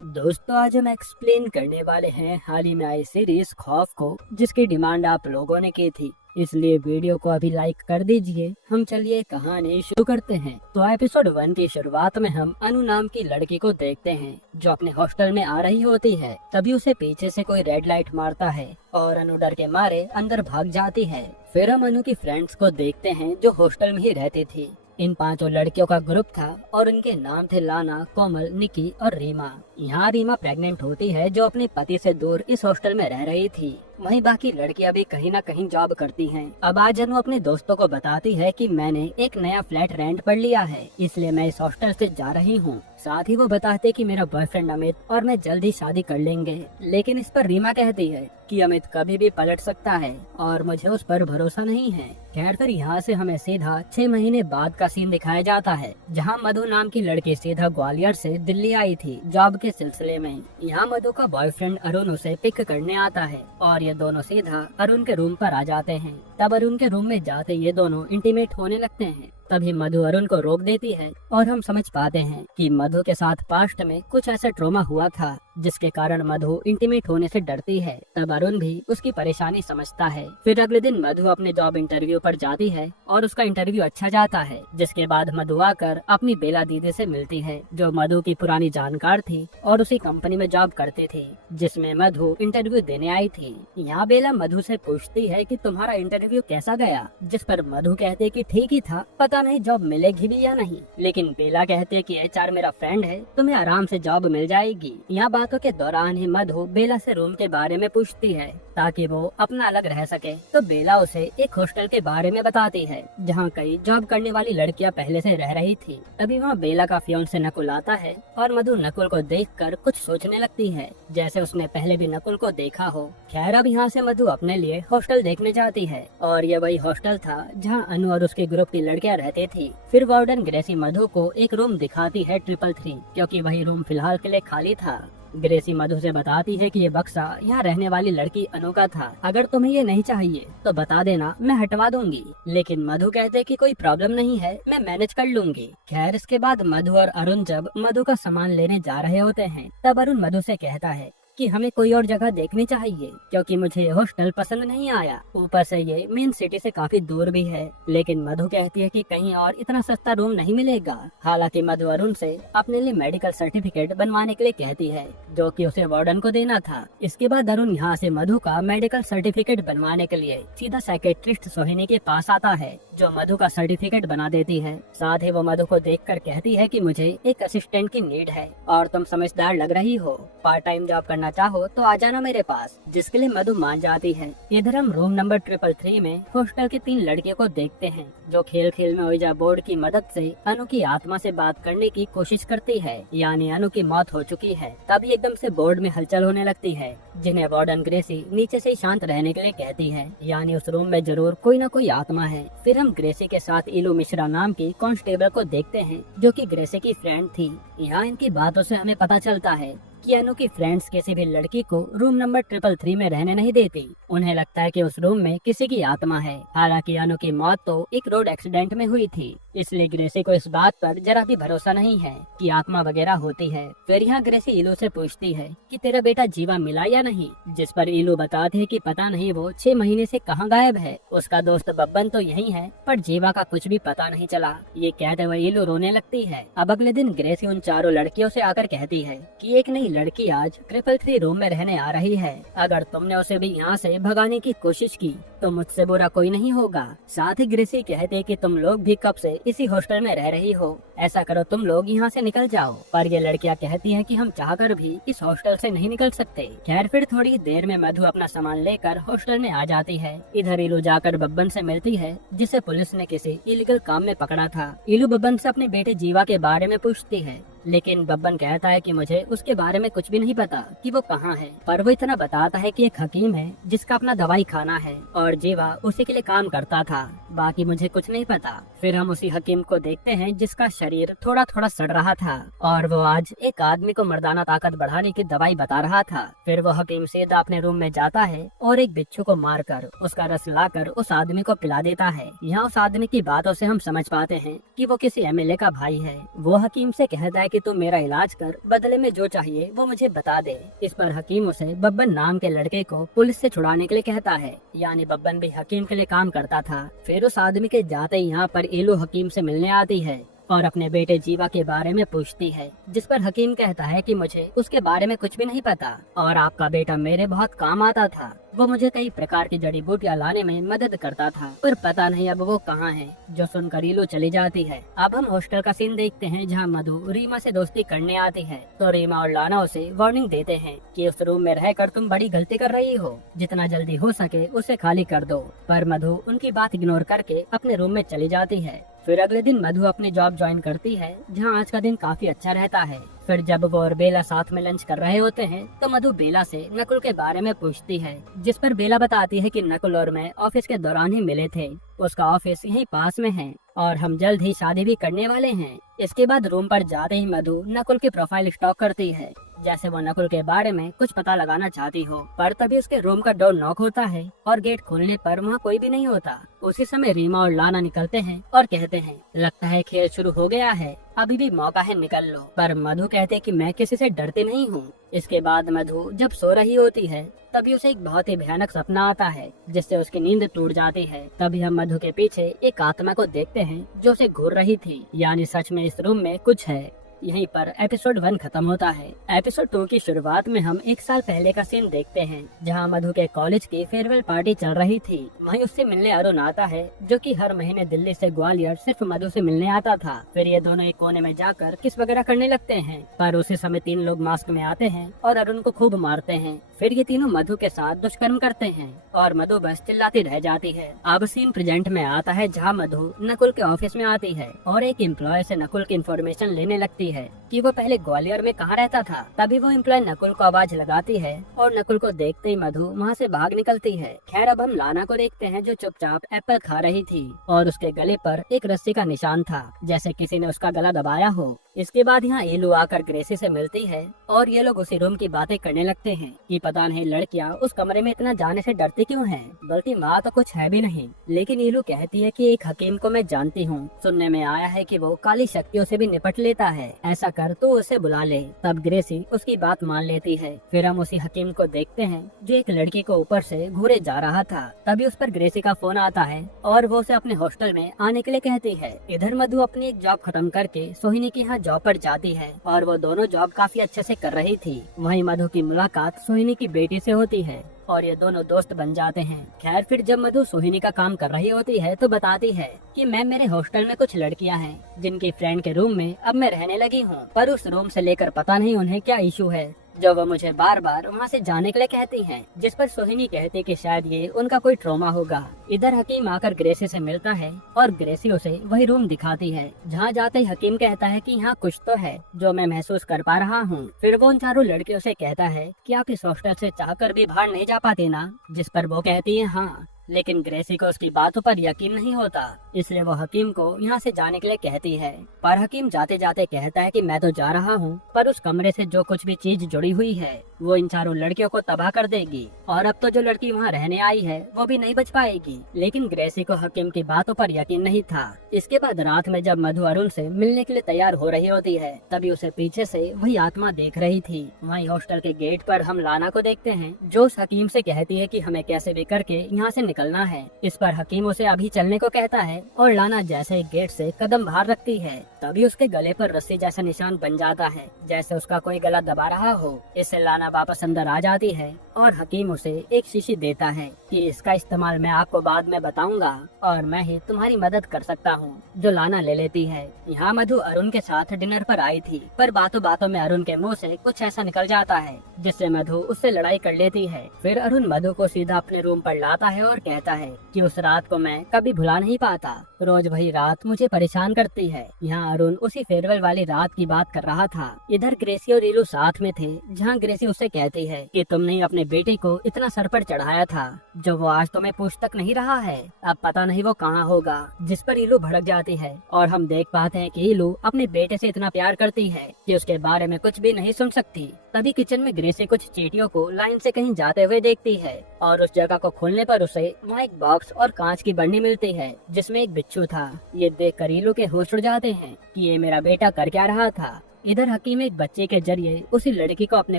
दोस्तों, आज हम एक्सप्लेन करने वाले हैं हाल ही में आई सीरीज खौफ को, जिसकी डिमांड आप लोगों ने की थी। इसलिए वीडियो को अभी लाइक कर दीजिए। हम चलिए कहानी शुरू करते हैं। तो एपिसोड 1 की शुरुआत में हम अनु नाम की लड़की को देखते हैं, जो अपने हॉस्टल में आ रही होती है। तभी उसे पीछे से कोई रेड लाइट मारता है और अनु डर के मारे अंदर भाग जाती है। फिर हम अनु की फ्रेंड्स को देखते हैं, जो हॉस्टल में ही रहती थी। इन 5 लड़कियों का ग्रुप था और उनके नाम थे लाना, कोमल, निकी और रीमा। यहाँ रीमा प्रेग्नेंट होती है, जो अपने पति से दूर इस हॉस्टल में रह रही थी। वहीं बाकी लड़कियां भी कहीं न कहीं जॉब करती हैं। अब आज अनु अपने दोस्तों को बताती है कि मैंने एक नया फ्लैट रेंट पर लिया है, इसलिए मैं इस हॉस्टल से जा रही हूँ। साथ ही वो बताते कि मेरा बॉयफ्रेंड अमित और मैं जल्द ही शादी कर लेंगे। लेकिन इस पर रीमा कहती है कि अमित कभी भी पलट सकता है और मुझे उस पर भरोसा नहीं है। खैर, फिर यहाँ से हमें सीधा 6 महीने बाद का सीन दिखाया जाता है, जहाँ मधु नाम की लड़की सीधा ग्वालियर से दिल्ली आई थी जॉब के सिलसिले में। यहाँ मधु का बॉयफ्रेंड अरुण उसे पिक करने आता है और ये दोनों सीधा अरुण के रूम पर आ जाते हैं। तब अरुण के रूम में जाते ये दोनों इंटीमेट होने लगते हैं। तभी मधु अरुण को रोक देती है और हम समझ पाते हैं कि मधु के साथ पास्ट में कुछ ऐसा ट्रॉमा हुआ था, जिसके कारण मधु इंटीमेट होने से डरती है। तब अरुण भी उसकी परेशानी समझता है। फिर अगले दिन मधु अपने जॉब इंटरव्यू पर जाती है और उसका इंटरव्यू अच्छा जाता है, जिसके बाद मधु आकर अपनी बेला दीदी से मिलती है, जो मधु की पुरानी जानकार थी और उसी कंपनी में जॉब करती थी जिसमें मधु इंटरव्यू देने आई थी। यहाँ बेला मधु से पूछती है कि तुम्हारा इंटरव्यू कैसा गया, जिस पर मधु कहते कि ठीक ही था, पता नहीं जॉब मिलेगी भी या नहीं। लेकिन बेला कहते कि एचआर मेरा फ्रेंड है, तुम्हें आराम से जॉब मिल जाएगी। यहाँ बातों के दौरान ही मधु बेला से रूम के बारे में पूछती है ताकि वो अपना अलग रह सके। तो बेला उसे एक हॉस्टल के बारे में बताती है, जहाँ कई जॉब करने वाली लड़कियाँ पहले से रह रही थी। तभी वहाँ बेला का फियांसे नकुल आता है और मधु नकुल को देखकर कुछ सोचने लगती है, जैसे उसने पहले भी नकुल को देखा हो। खैर, अब यहाँ से मधु अपने लिए हॉस्टल देखने जाती है और ये वही हॉस्टल था जहाँ अनु और उसके ग्रुप की लड़कियाँ रहती थी। फिर वार्डन ग्रेसी मधु को एक रूम दिखाती है 333, क्योंकि वही रूम फिलहाल के लिए खाली था। ग्रेसी मधु से बताती है कि ये बक्सा यहाँ रहने वाली लड़की अनु का था, अगर तुम्हें ये नहीं चाहिए तो बता देना, मैं हटवा दूंगी। लेकिन मधु कहते कि कोई प्रॉब्लम नहीं है, मैं मैनेज कर लूंगी। खैर, इसके बाद मधु और अरुण जब मधु का सामान लेने जा रहे होते हैं, तब अरुण मधु से कहता है कि हमें कोई और जगह देखनी चाहिए, क्योंकि मुझे ये हॉस्टल पसंद नहीं आया। ऊपर से ये मेन सिटी से काफी दूर भी है। लेकिन मधु कहती है कि कहीं और इतना सस्ता रूम नहीं मिलेगा। हालांकि मधु अरुण से अपने लिए मेडिकल सर्टिफिकेट बनवाने के लिए कहती है, जो कि उसे वार्डन को देना था। इसके बाद अरुण यहाँ से मधु का मेडिकल सर्टिफिकेट बनवाने के लिए सीधा साइकेट्रिस्ट सोहिनी के पास आता है, जो मधु का सर्टिफिकेट बना देती है। साथ ही वो मधु को देखकर कहती है कि मुझे एक असिस्टेंट की नीड है और तुम समझदार लग रही हो, पार्ट टाइम जॉब करना चाहो तो आ जाना मेरे पास, जिसके लिए मधु मान जाती है। इधर हम रूम नंबर 333 में हॉस्टल की 3 लड़कियों को देखते हैं, जो खेल खेल में ओइजा बोर्ड की मदद से अनु की आत्मा से बात करने की कोशिश करती है। यानी अनु की मौत हो चुकी है। तभी एकदम से बोर्ड में हलचल होने लगती है, जिन्हें वार्डन ग्रेसी नीचे से शांत रहने के लिए कहती है। यानी उस रूम में जरूर कोई न कोई आत्मा है। फिर हम ग्रेसी के साथ इलू मिश्रा नाम की कांस्टेबल को देखते हैं, जो कि ग्रेसी की फ्रेंड थी। यहाँ इनकी बातों से हमें पता चलता है कि अनु की फ्रेंड्स किसी भी लड़की को रूम नंबर 333 में रहने नहीं देती। उन्हें लगता है कि उस रूम में किसी की आत्मा है। हालांकि अनु की मौत तो एक रोड एक्सीडेंट में हुई थी, इसलिए ग्रेसी को इस बात पर जरा भी भरोसा नहीं है कि आत्मा वगैरह होती है। फिर यहाँ ग्रेसी इलू से पूछती है कि तेरा बेटा जीवा मिला या नहीं, जिस पर इलू बताते है कि पता नहीं वो 6 महीने से कहाँ गायब है। उसका दोस्त बब्बन तो यही है, पर जीवा का कुछ भी पता नहीं चला। ये कहते हुए इलू रोने लगती है। अब अगले दिन ग्रेसी उन 4 लड़कियों से आकर कहती है कि एक नई लड़की आज 333 रूम में रहने आ रही है। अगर तुमने उसे भी यहाँ से भगाने की कोशिश की तो मुझसे बुरा कोई नहीं होगा। साथ ही ग्रेसी कहते कि तुम लोग भी कब से इसी हॉस्टल में रह रही हो, ऐसा करो तुम लोग यहाँ से निकल जाओ। पर ये लड़कियाँ कहती हैं कि हम चाहकर भी इस हॉस्टल से नहीं निकल सकते। खैर, फिर थोड़ी देर में मधु अपना सामान लेकर हॉस्टल में आ जाती है। इधर इलू जाकर बब्बन से मिलती है, जिसे पुलिस ने किसी इलीगल काम में पकड़ा था। इलू बब्बन से अपने बेटे जीवा के बारे में पूछती है, लेकिन बब्बन कहता है कि मुझे उसके बारे में कुछ भी नहीं पता कि वो कहाँ है। पर वो इतना बताता है कि एक हकीम है जिसका अपना दवाई खाना है और जीवा उसी के लिए काम करता था, बाकी मुझे कुछ नहीं पता। फिर हम उसी हकीम को देखते हैं जिसका शरीर थोड़ा थोड़ा सड़ रहा था और वो आज एक आदमी को मर्दाना ताकत बढ़ाने की दवाई बता रहा था। फिर वो हकीम सीधा अपने रूम में जाता है और एक बिच्छू को मारकर उसका रस लाकर उस आदमी को पिला देता है। यहाँ उस आदमी की बातों से हम समझ पाते हैं कि वो किसी एमएलए का भाई है। वो हकीम से कहता है कि कि तुम मेरा इलाज कर, बदले में जो चाहिए वो मुझे बता दे। इस पर हकीम उसे बब्बन नाम के लड़के को पुलिस से छुड़ाने के लिए कहता है। यानी बब्बन भी हकीम के लिए काम करता था। फिर उस आदमी के जाते ही यहाँ पर इलू हकीम से मिलने आती है और अपने बेटे जीवा के बारे में पूछती है, जिस पर हकीम कहता है कि मुझे उसके बारे में कुछ भी नहीं पता और आपका बेटा मेरे बहुत काम आता था। वो मुझे कई प्रकार की जड़ी बूटियां लाने में मदद करता था, पर पता नहीं अब वो कहाँ है। जो सुनकर इलू चली जाती है। अब हम हॉस्टल का सीन देखते हैं, जहाँ मधु रीमा से दोस्ती करने आती है तो रीमा और लाना उसे वार्निंग देते हैं कि उस रूम में रहकर तुम बड़ी गलती कर रही हो, जितना जल्दी हो सके उसे खाली कर दो। पर मधु उनकी बात इग्नोर करके अपने रूम में चली जाती है। फिर अगले दिन मधु अपनी जॉब ज्वाइन करती है, जहाँ आज का दिन काफी अच्छा रहता है। फिर जब वो और बेला साथ में लंच कर रहे होते हैं तो मधु बेला से नकुल के बारे में पूछती है, जिस पर बेला बताती है कि नकुल और मैं ऑफिस के दौरान ही मिले थे। उसका ऑफिस यहीं पास में है और हम जल्द ही शादी भी करने वाले हैं। इसके बाद रूम पर जाते ही मधु नकुल की प्रोफाइल स्टॉक करती है, जैसे वो नकुल के बारे में कुछ पता लगाना चाहती हो। पर तभी उसके रूम का डोर नॉक होता है और गेट खोलने पर वहाँ कोई भी नहीं होता। उसी समय रीमा और लाना निकलते हैं और कहते हैं, लगता है खेल शुरू हो गया है, अभी भी मौका है, निकल लो। पर मधु कहते कि मैं किसी से डरती नहीं हूँ। इसके बाद मधु जब सो रही होती है तभी उसे एक बहुत ही भयानक सपना आता है, जिससे उसकी नींद टूट जाती है। तभी हम मधु के पीछे एक आत्मा को देखते हैं जो उसे घूर रही थी। यानी सच में इस रूम में कुछ है। यहीं पर एपिसोड 1 खत्म होता है। एपिसोड 2 की शुरुआत में हम 1 साल पहले का सीन देखते हैं, जहां मधु के कॉलेज की फेयरवेल पार्टी चल रही थी। वहीं उससे मिलने अरुण आता है, जो कि हर महीने दिल्ली से ग्वालियर सिर्फ मधु से मिलने आता था। फिर ये दोनों एक कोने में जाकर किस वगैरह करने लगते हैं, पर उसी समय 3 लोग मास्क में आते हैं और अरुण को खूब मारते हैं। फिर ये तीनों मधु के साथ दुष्कर्म करते हैं और मधु बस चिल्लाती रह जाती है। अब सीन प्रेजेंट में आता है, जहाँ मधु नकुल के ऑफिस में आती है और एक एम्प्लॉय से नकुल की इन्फॉर्मेशन लेने लगती है कि वो पहले ग्वालियर में कहाँ रहता था। तभी वो एम्प्लॉय नकुल को आवाज लगाती है और नकुल को देखते ही मधु वहाँ से भाग निकलती है। खैर अब हम लाना को देखते हैं, जो चुपचाप एप्पल खा रही थी और उसके गले पर एक रस्सी का निशान था, जैसे किसी ने उसका गला दबाया हो। इसके बाद यहाँ एलू आकर ग्रेसी से मिलती है और ये लोग उसी रूम की बातें करने लगते हैं कि पता नहीं लड़कियाँ उस कमरे में इतना जाने से डरती क्यों हैं, बल्कि माँ तो कुछ है भी नहीं। लेकिन एलू कहती है कि एक हकीम को मैं जानती हूँ, सुनने में आया है कि वो काली शक्तियों से भी निपट लेता है, ऐसा कर तो उसे बुला ले। तब ग्रेसी उसकी बात मान लेती है। फिर हम उसी हकीम को देखते हैं जो एक लड़की को ऊपर से घूरे जा रहा था। तभी उस पर ग्रेसी का फोन आता है और वो उसे अपने हॉस्टल में आने के लिए कहती है। इधर मधु अपनी एक जॉब खत्म करके सोहिनी के यहाँ जॉब पर जाती है और वो दोनों जॉब काफी अच्छे से कर रही थी। वहीं मधु की मुलाकात सोहिनी की बेटी से होती है और ये दोनों दोस्त बन जाते हैं। खैर फिर जब मधु सोहिनी का काम कर रही होती है तो बताती है कि मैम मेरे हॉस्टल में कुछ लड़कियां हैं जिनकी फ्रेंड के रूम में अब मैं रहने लगी हूँ, पर उस रूम से लेकर पता नहीं उन्हें क्या इशू है जो वो मुझे बार बार वहाँ से जाने के लिए कहती हैं। जिस पर सोहिनी कहती कि शायद ये उनका कोई ट्रॉमा होगा। इधर हकीम आकर ग्रेसी से मिलता है और ग्रेसी उसे वही रूम दिखाती है। जहाँ जाते ही हकीम कहता है कि यहाँ कुछ तो है जो मैं महसूस कर पा रहा हूँ। फिर वो उन चारों लड़कियों से कहता है कि आप इस हॉस्टल से चाहकर भी बाहर नहीं जा पाते ना, जिस पर वो कहती है हाँ, लेकिन ग्रेसी को उसकी बातों पर यकीन नहीं होता, इसलिए वो हकीम को यहाँ से जाने के लिए कहती है। पर हकीम जाते जाते कहता है कि मैं तो जा रहा हूँ, पर उस कमरे से जो कुछ भी चीज जुड़ी हुई है वो इन चारों लड़कियों को तबाह कर देगी और अब तो जो लड़की वहाँ रहने आई है वो भी नहीं बच पाएगी। लेकिन ग्रेसी को हकीम की बातों पर यकीन नहीं था। इसके बाद रात में जब मधु अरुण से मिलने के लिए तैयार हो रही होती है, तभी उसे पीछे से वही आत्मा देख रही थी। वहीं हॉस्टल के गेट पर हम लाना को देखते हैं, जो उस हकीम से कहती है कि हमें कैसे भी करके यहाँ से निकलना है। इस पर हकीम उसे अभी चलने को कहता है और लाना जैसे गेट से कदम बाहर रखती है, तभी उसके गले पर रस्सी जैसा निशान बन जाता है, जैसे उसका कोई गला दबा रहा हो। इससे लाना वापस अंदर आ जाती है और हकीम उसे एक शीशी देता है कि इसका इस्तेमाल मैं आपको बाद में बताऊंगा और मैं ही तुम्हारी मदद कर सकता हूँ, जो लाना ले लेती है। यहाँ मधु अरुण के साथ डिनर पर आई थी, पर बातों बातों में अरुण के मुंह से कुछ ऐसा निकल जाता है जिससे मधु उससे लड़ाई कर लेती है। फिर अरुण मधु को सीधा अपने रूम पर लाता है और कहता है कि उस रात को मैं कभी भुला नहीं पाता, रोज वही रात मुझे परेशान करती है। यहाँ अरुण उसी फेयरवेल वाली रात की बात कर रहा था। इधर ग्रेसी और रीलू साथ में थे, जहाँ ग्रेसी उससे कहती है कि तुमने अपने बेटे को इतना सर पर चढ़ाया था जो वो आज तुम्हें पूछ तक नहीं रहा है, अब पता नहीं वो कहाँ होगा। जिस पर रीलू भड़क जाती है और हम देख पाते हैं कि रीलू अपने बेटे से इतना प्यार करती है कि उसके बारे में कुछ भी नहीं सुन सकती। तभी किचन में ग्रेसी कुछ चींटियों को लाइन से कहीं जाते हुए देखती है और उस जगह को खोलने पर उसे वहाँ एक बॉक्स और कांच की बर्नी मिलती है जिसमें एक बिच्छू था। ये देख कर रीलू के होश उड़ जाते हैं कि ये मेरा बेटा कर क्या रहा था। इधर हकीम एक बच्चे के जरिए उसी लड़की को अपने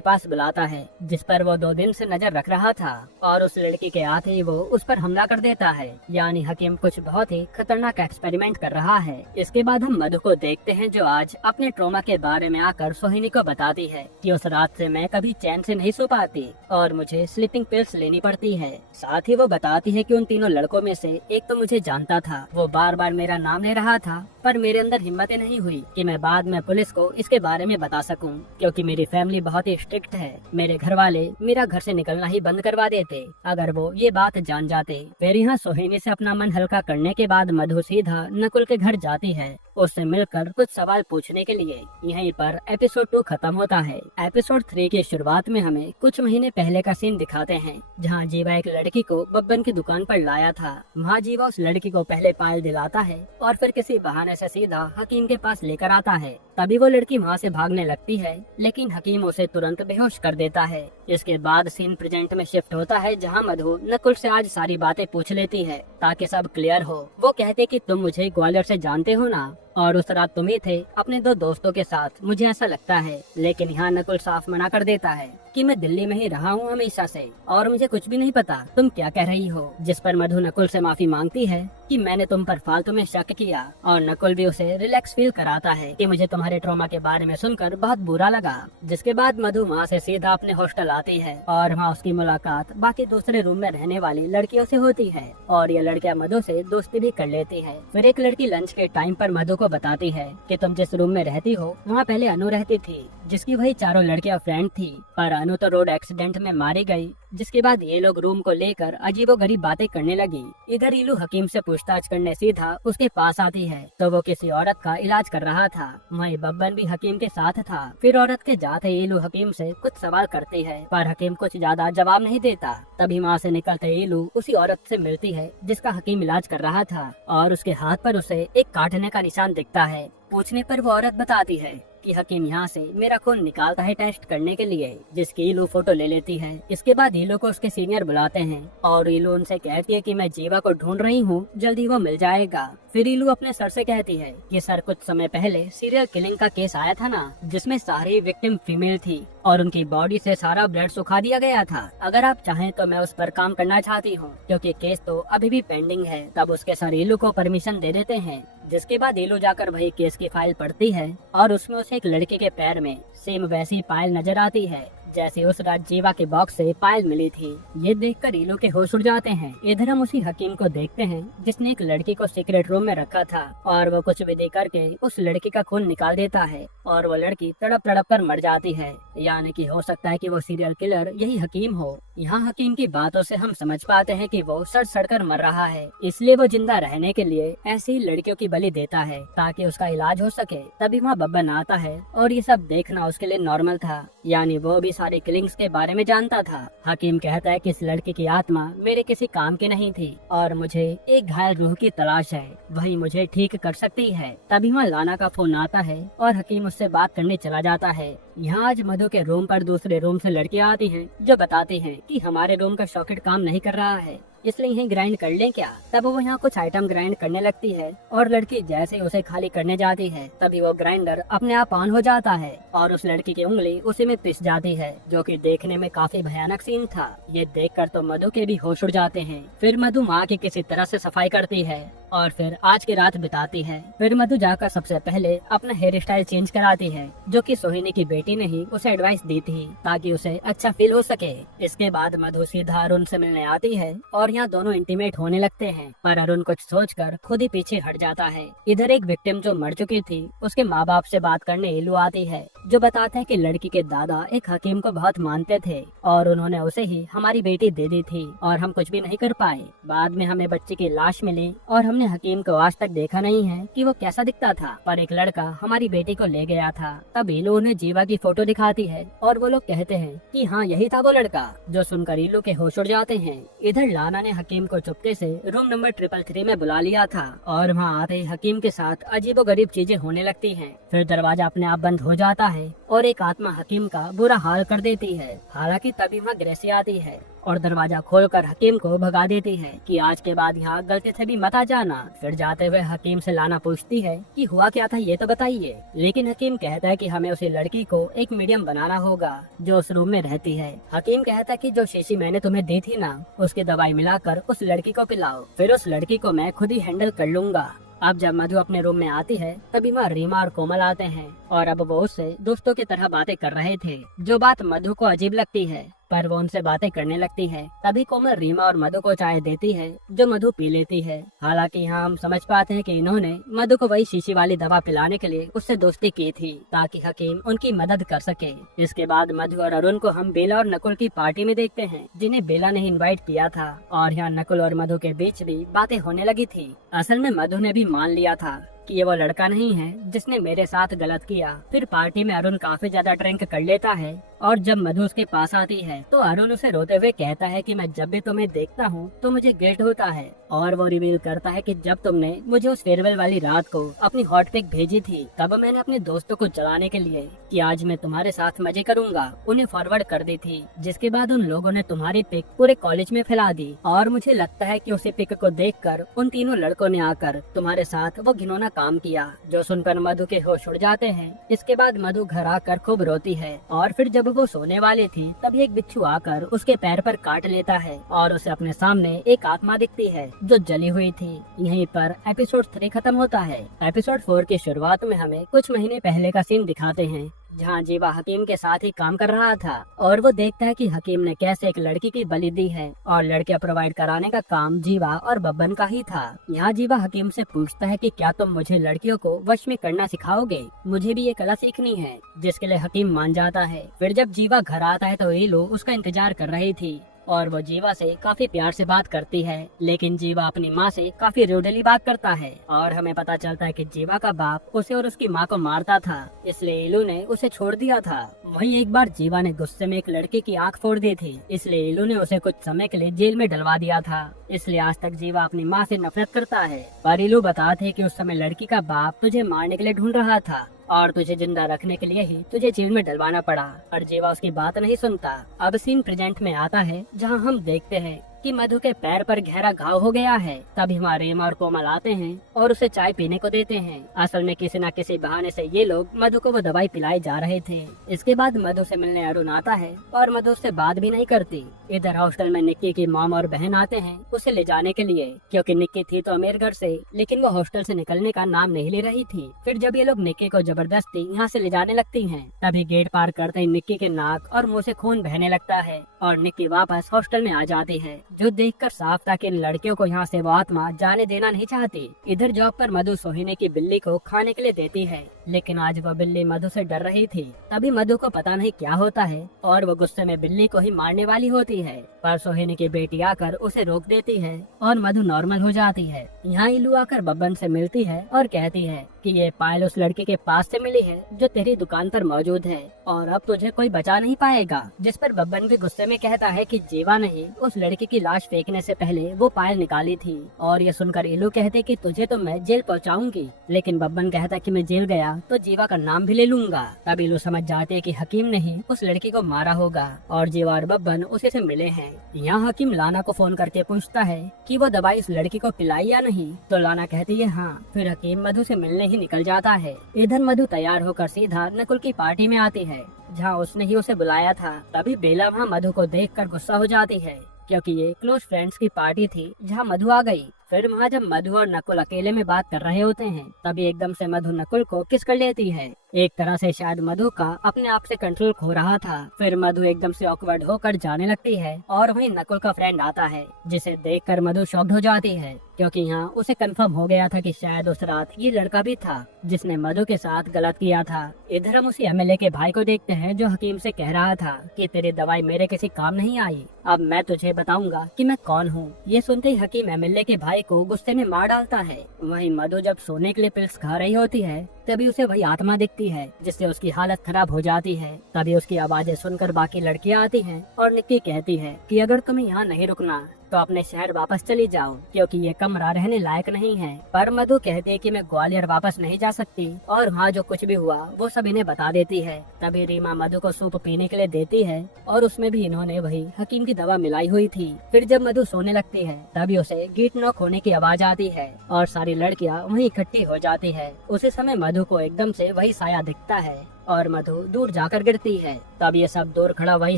पास बुलाता है जिस पर वो 2 दिन से नजर रख रहा था, और उस लड़की के आते ही वो उस पर हमला कर देता है। यानी हकीम कुछ बहुत ही खतरनाक एक्सपेरिमेंट कर रहा है। इसके बाद हम मधु को देखते हैं जो आज अपने ट्रॉमा के बारे में आकर सोहिनी को बताती है कि उस रात से मैं कभी चैन से नहीं सो पाती और मुझे स्लीपिंग पिल्स लेनी पड़ती है। साथ ही वो बताती है कि उन तीनों लड़कों में से एक तो मुझे जानता था, वो बार बार मेरा नाम ले रहा था, पर मेरे अंदर हिम्मत नहीं हुई कि मैं बाद में पुलिस को इसके बारे में बता सकूं, क्योंकि मेरी फैमिली बहुत ही स्ट्रिक्ट है। मेरे घर वाले मेरा घर से निकलना ही बंद करवा देते अगर वो ये बात जान जाते। फिर यहाँ सोहिनी से अपना मन हल्का करने के बाद मधु सीधा नकुल के घर जाती है उससे मिलकर कुछ सवाल पूछने के लिए। यहीं पर एपिसोड 2 खत्म होता है। एपिसोड 3 की शुरुआत में हमें कुछ महीने पहले का सीन दिखाते हैं जहां जीवा एक लड़की को बब्बन की दुकान पर लाया था। वहां जीवा उस लड़की को पहले पायल दिलाता है और फिर किसी बहाने से सीधा हकीम के पास लेकर आता है। तभी वो लड़की वहां से भागने लगती है, लेकिन हकीम उसे तुरंत बेहोश कर देता है। इसके बाद सीन प्रेजेंट में शिफ्ट होता है जहाँ मधु नकुल से आज सारी बातें पूछ लेती है ताकि सब क्लियर हो। वो कहते कि तुम मुझे ग्वालियर से जानते हो ना, और उस रात तुम ही थे अपने 2 दोस्तों के साथ, मुझे ऐसा लगता है। लेकिन यहाँ नकुल साफ मना कर देता है कि मैं दिल्ली में ही रहा हूँ हमेशा से और मुझे कुछ भी नहीं पता तुम क्या कह रही हो। जिस पर मधु नकुल से माफी मांगती है कि मैंने तुम पर फालतू में शक किया, और नकुल भी उसे रिलैक्स फील कराता है कि मुझे तुम्हारे ट्रॉमा के बारे में सुनकर बहुत बुरा लगा। जिसके बाद मधु वहाँ से सीधा अपने हॉस्टल आती है और वहाँ उसकी मुलाकात बाकी दूसरे रूम में रहने वाली लड़कियों से होती है और ये लड़कियाँ मधु से दोस्ती भी कर लेती है। फिर एक लड़की लंच के टाइम पर मधु को बताती है कि तुम जिस रूम में रहती हो वहाँ पहले अनु रहती थी, जिसकी वही चारों लड़कियाँ फ्रेंड थी, पर अनु तो रोड एक्सीडेंट में मारी गई। जिसके बाद ये लोग रूम को लेकर अजीबोगरीब बातें करने लगी। इधर इलू हकीम से पूछताछ करने सीधा उसके पास आती है तो वो किसी औरत का इलाज कर रहा था। वहीं बब्बन भी हकीम के साथ था। फिर औरत के जाते इलू हकीम से कुछ सवाल करती है पर हकीम कुछ ज्यादा जवाब नहीं देता। तभी वहाँ से निकलते इलू उसी औरत से मिलती है जिसका हकीम इलाज कर रहा था और उसके हाथ पर उसे एक काटने का निशान दिखता है। पूछने पर वो औरत बताती है कि हकीम यहाँ से मेरा खून निकालता है टेस्ट करने के लिए, जिसकी इलू फोटो ले लेती है। इसके बाद इलू को उसके सीनियर बुलाते हैं और इलू उनसे कहती है कि मैं जीवा को ढूंढ रही हूँ, जल्दी वो मिल जाएगा। फिर इलू अपने सर से कहती है कि सर कुछ समय पहले सीरियल किलिंग का केस आया था ना, जिसमें सारी विक्टिम फीमेल थी और उनकी बॉडी से सारा ब्लड सुखा दिया गया था। अगर आप चाहें तो मैं उस पर काम करना चाहती हूँ क्योंकि केस तो अभी भी पेंडिंग है। तब उसके सर इलू को परमिशन दे देते हैं। जिसके बाद इलू जाकर वही केस की फाइल पढ़ती है और उसमें उसे एक लड़के के पैर में सेम वैसी पायल नजर आती है जैसे उस रात जीवा के बॉक्स से पायल मिली थी। ये देखकर इलू के होश उड़ जाते हैं। इधर हम उसी हकीम को देखते हैं जिसने एक लड़की को सीक्रेट रूम में रखा था और वो कुछ विधि करके उस लड़की का खून निकाल देता है और वो लड़की तड़प तड़प कर मर जाती है। यानी कि हो सकता है कि वो सीरियल किलर यही हकीम हो। यहाँ हकीम की बातों से हम समझ पाते हैं कि वो सड़ सड़ कर मर रहा है, इसलिए वो जिंदा रहने के लिए ऐसी ही लड़कियों की बलि देता है ताकि उसका इलाज हो सके। तभी वहाँ बब्बन आता है और ये सब देखना उसके लिए नॉर्मल था, यानी वो भी सारे किलिंग्स के बारे में जानता था। हकीम कहता है कि इस लड़की की आत्मा मेरे किसी काम की नहीं थी और मुझे एक घायल रूह की तलाश है, वही मुझे ठीक कर सकती है। तभी वहाँ लाना का फोन आता है और हकीम उससे बात करने चला जाता है। यहाँ आज मधु के रूम पर दूसरे रूम से लड़कियाँ आती हैं जो बताती हैं कि हमारे रूम का सॉकेट काम नहीं कर रहा है, इसलिए यहीं ग्राइंड कर लें क्या। तब वो यहाँ कुछ आइटम ग्राइंड करने लगती है और लड़की जैसे उसे खाली करने जाती है तभी वो ग्राइंडर अपने आप ऑन हो जाता है और उस लड़की की उंगली उसी में पिस जाती है, जो कि देखने में काफी भयानक सीन था। ये देखकर तो मधु के भी होश उड़ जाते हैं। फिर मधु माँ की किसी तरह से सफाई करती है और फिर आज की रात बिताती है। फिर मधु जाकर सबसे पहले अपना हेयर स्टाइल चेंज कराती है, जो कि सोहिनी की बेटी ने ही उसे एडवाइस दी थी ताकि उसे अच्छा फील हो सके। इसके बाद मधु सीधा अरुण से मिलने आती है और यहाँ दोनों इंटीमेट होने लगते हैं, पर अरुण कुछ सोचकर खुद ही पीछे हट जाता है। इधर एक विक्टिम जो मर चुकी थी उसके माँ बाप से बात करने इलू आती है, जो बताता है कि लड़की के दादा एक हकीम को बहुत मानते थे और उन्होंने उसे ही हमारी बेटी दे दी थी और हम कुछ भी नहीं कर पाए। बाद में हमें बच्चे की लाश मिली और हमने हकीम को आज तक देखा नहीं है कि वो कैसा दिखता था, पर एक लड़का हमारी बेटी को ले गया था। तब इलू उन्हें जीवा की फोटो दिखाती है और वो लोग कहते हैं कि हाँ यही था वो लड़का, जो सुनकर इलू के होश उड़ जाते हैं। इधर लाना ने हकीम को चुपके से रूम नंबर 333 में बुला लिया था और वहाँ आते ही हकीम के साथ अजीबोगरीब चीजें होने लगती हैं। फिर दरवाजा अपने आप बंद हो जाता है और एक आत्मा हकीम का बुरा हाल कर देती है। हालांकि तभी वहाँ ग्रेसी आती है और दरवाजा खोलकर हकीम को भगा देती है कि आज के बाद यहाँ गलती से भी मत आ जाना। ना। फिर जाते हुए हकीम से लाना पूछती है कि हुआ क्या था ये तो बताइए। लेकिन हकीम कहता है कि हमें उसी लड़की को एक मीडियम बनाना होगा जो उस रूम में रहती है। हकीम कहता है कि जो शीशी मैंने तुम्हें दी थी ना, उसकी दवाई मिलाकर उस लड़की को पिलाओ, फिर उस लड़की को मैं खुद ही हैंडल कर लूंगा। अब जब मधु अपने रूम में आती है तभी वहाँ रीमा और कोमल आते हैं और अब वो उससे दोस्तों की तरह बातें कर रहे थे। जो बात मधु को अजीब लगती है पर वो उनसे बातें करने लगती है। तभी कोमल रीमा और मधु को चाय देती है जो मधु पी लेती है। हालांकि यहाँ हम समझ पाते हैं कि इन्होंने मधु को वही शीशी वाली दवा पिलाने के लिए उससे दोस्ती की थी ताकि हकीम उनकी मदद कर सके। इसके बाद मधु और अरुण को हम बेला और नकुल की पार्टी में देखते हैं जिन्हें बेला ने इन्वाइट किया था और यहाँ नकुल और मधु के बीच भी बातें होने लगी थी। असल में मधु ने भी मान लिया था कि ये वो लड़का नहीं है जिसने मेरे साथ गलत किया। फिर पार्टी में अरुण काफी ज्यादा ड्रिंक कर लेता है और जब मधु उसके पास आती है तो अरुण उसे रोते हुए कहता है कि मैं जब भी तुम्हें देखता हूँ तो मुझे गिल्ट होता है। और वो रिवील करता है कि जब तुमने मुझे उस फेयरवेल वाली रात को अपनी हॉट पिक भेजी थी तब मैंने अपने दोस्तों को जलाने के लिए कि आज मैं तुम्हारे साथ मजे करूंगा उन्हें फॉरवर्ड कर दी थी, जिसके बाद उन लोगों ने तुम्हारी पिक पूरे कॉलेज में फैला दी। और मुझे लगता है कि उसी पिक को देखकर उन तीनों लड़कों ने आकर तुम्हारे साथ वो घिनौना काम किया। जो सुनकर मधु के होश उड़ जाते हैं। इसके बाद मधु घर आकर खूब रोती है और फिर जब वो सोने वाली थी तभी एक बिच्छू आकर उसके पैर पर काट लेता है और उसे अपने सामने एक आत्मा दिखती है जो जली हुई थी। यहीं पर एपिसोड 3 खत्म होता है। एपिसोड 4 की शुरुआत में हमें कुछ महीने पहले का सीन दिखाते हैं जहाँ जीवा हकीम के साथ ही काम कर रहा था और वो देखता है कि हकीम ने कैसे एक लड़की की बलि दी है और लड़कियां प्रोवाइड कराने का काम जीवा और बब्बन का ही था। यहाँ जीवा हकीम से पूछता है कि क्या तुम मुझे लड़कियों को वश में करना सिखाओगे, मुझे भी ये कला सीखनी है, जिसके लिए हकीम मान जाता है। फिर जब जीवा घर आता है तो रीलू उसका इंतजार कर रही थी और वो जीवा से काफी प्यार से बात करती है, लेकिन जीवा अपनी माँ से काफी रूडली बात करता है और हमें पता चलता है कि जीवा का बाप उसे और उसकी माँ को मारता था, इसलिए इलू ने उसे छोड़ दिया था। वहीं एक बार जीवा ने गुस्से में एक लड़के की आंख फोड़ दी थी, इसलिए इलू ने उसे कुछ समय के लिए जेल में डलवा दिया था। इसलिए आज तक जीवा अपनी माँ से नफरत करता है। पर इलू बताते हैं कि उस समय लड़की का बाप तुझे मारने के लिए ढूंढ रहा था और तुझे जिंदा रखने के लिए ही तुझे जेल में डलवाना पड़ा, पर जीवा उसकी बात नहीं सुनता। अब सीन प्रेजेंट में आता है जहां हम देखते हैं कि मधु के पैर पर गहरा घाव हो गया है। तभी हमारे रीमा और कोमल आते हैं और उसे चाय पीने को देते हैं। असल में किसी न किसी बहाने से ये लोग मधु को वो दवाई पिलाई जा रहे थे। इसके बाद मधु से मिलने अरुण आता है और मधु उससे बात भी नहीं करती। इधर हॉस्टल में निक्की की मॉम और बहन आते हैं उसे ले जाने के लिए, क्योंकि निक्की थी तो अमीर घर से, लेकिन वो हॉस्टल से निकलने का नाम नहीं ले रही थी। फिर जब ये लोग निक्की को जबरदस्ती यहाँ से ले जाने लगती हैं, तभी गेट पार करते ही निक्की के नाक और मुंह से खून बहने लगता है और निक्की वापस हॉस्टल में आ जाती है, जो देखकर साफ था कि इन लड़कियों को यहाँ से वो आत्मा जाने देना नहीं चाहती। इधर जॉब पर मधु सोहिनी की बिल्ली को खाने के लिए देती है, लेकिन आज वह बिल्ली मधु से डर रही थी। तभी मधु को पता नहीं क्या होता है और वो गुस्से में बिल्ली को ही मारने वाली होती है, पर सोहिनी की बेटी आकर उसे रोक देती है और मधु नॉर्मल हो जाती है। यहाँ इलू आकर बब्बन से मिलती है और कहती है कि ये पायल उस लड़के के पास से मिली है जो तेरी दुकान पर मौजूद है और अब तुझे कोई बचा नहीं पाएगा। जिस पर बब्बन भी गुस्से में कहता है कि जीवा नहीं उस लड़की की लाश फेंकने से पहले वो पायल निकाली थी। और ये सुनकर इलू कहते कि तुझे तो मैं जेल पहुंचाऊंगी, लेकिन बब्बन कहता कि मैं जेल गया तो जीवा का नाम भी ले लूंगा। तब इलू समझ जाते हैं कि हकीम ने ही उस लड़की को मारा होगा और जीवा और बब्बन उसी से मिले हैं। यहाँ हकीम लाना को फोन करके पूछता है कि वो दवाई उस लड़की को पिलाई या नहीं, तो लाना कहती है हाँ। फिर हकीम मधु से मिलने ही निकल जाता है। इधर मधु तैयार होकर सीधा नकुल की पार्टी में आती है जहाँ उसने ही उसे बुलाया था। तभी बेला वहाँ मधु को देखकर गुस्सा हो जाती है, क्योंकि ये क्लोज फ्रेंड्स की पार्टी थी जहाँ मधु आ गई। फिर वहाँ जब मधु और नकुल अकेले में बात कर रहे होते हैं तभी एकदम से मधु नकुल को किस कर लेती है। एक तरह से शायद मधु का अपने आप से कंट्रोल खो रहा था। फिर मधु एकदम से ऑकवर्ड होकर जाने लगती है और वहीं नकुल का फ्रेंड आता है, जिसे देखकर मधु शॉक्ड हो जाती है, क्योंकि यहाँ उसे कंफर्म हो गया था कि शायद उस रात ये लड़का भी था जिसने मधु के साथ गलत किया था। इधर हम उसी एमएलए के भाई को देखते हैं जो हकीम से कह रहा था कि तेरी दवाई मेरे किसी काम नहीं आई, अब मैं तुझे बताऊंगा कि मैं कौन हूँ। ये सुनते ही हकीम एमएलए के भाई को गुस्से में मार डालता है। वहीं मधु जब सोने के लिए पिल्स खा रही होती है तभी उसे वही आत्मा दिखती है जिससे उसकी हालत खराब हो जाती है। तभी उसकी आवाजें सुनकर बाकी लड़कियां आती हैं और निक्की कहती है कि अगर तुम्हें यहाँ नहीं रुकना तो अपने शहर वापस चली जाओ, क्योंकि ये कमरा रहने लायक नहीं है। पर मधु कहती है कि मैं ग्वालियर वापस नहीं जा सकती और वहाँ जो कुछ भी हुआ वो सब इन्हें बता देती है। तभी रीमा मधु को सूप पीने के लिए देती है और उसमें भी इन्होंने वही हकीम की दवा मिलाई हुई थी। फिर जब मधु सोने लगती है तभी उसे गेट नॉक होने की आवाज आती है और सारी लड़कियाँ वहीं इकट्ठी हो जाती है। उसी समय मधु को एकदम से वही साया दिखता है और मधु दूर जाकर गिरती है। तब ये सब दूर खड़ा वही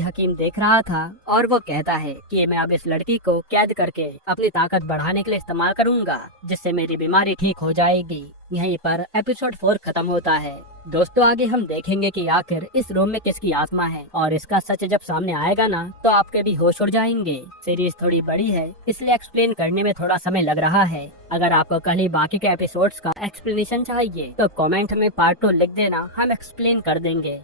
हकीम देख रहा था और वो कहता है कि मैं अब इस लड़की को कैद करके अपनी ताकत बढ़ाने के लिए इस्तेमाल करूंगा, जिससे मेरी बीमारी ठीक हो जाएगी। यहीं पर एपिसोड 4 खत्म होता है। दोस्तों आगे हम देखेंगे कि आखिर इस रूम में किसकी आत्मा है और इसका सच जब सामने आएगा ना तो आपके भी होश उड़ जाएंगे। सीरीज थोड़ी बड़ी है इसलिए एक्सप्लेन करने में थोड़ा समय लग रहा है। अगर आपको कल ही बाकी के एपिसोड्स का एक्सप्लेनेशन चाहिए तो कमेंट में पार्ट 2 लिख देना, हम एक्सप्लेन कर देंगे।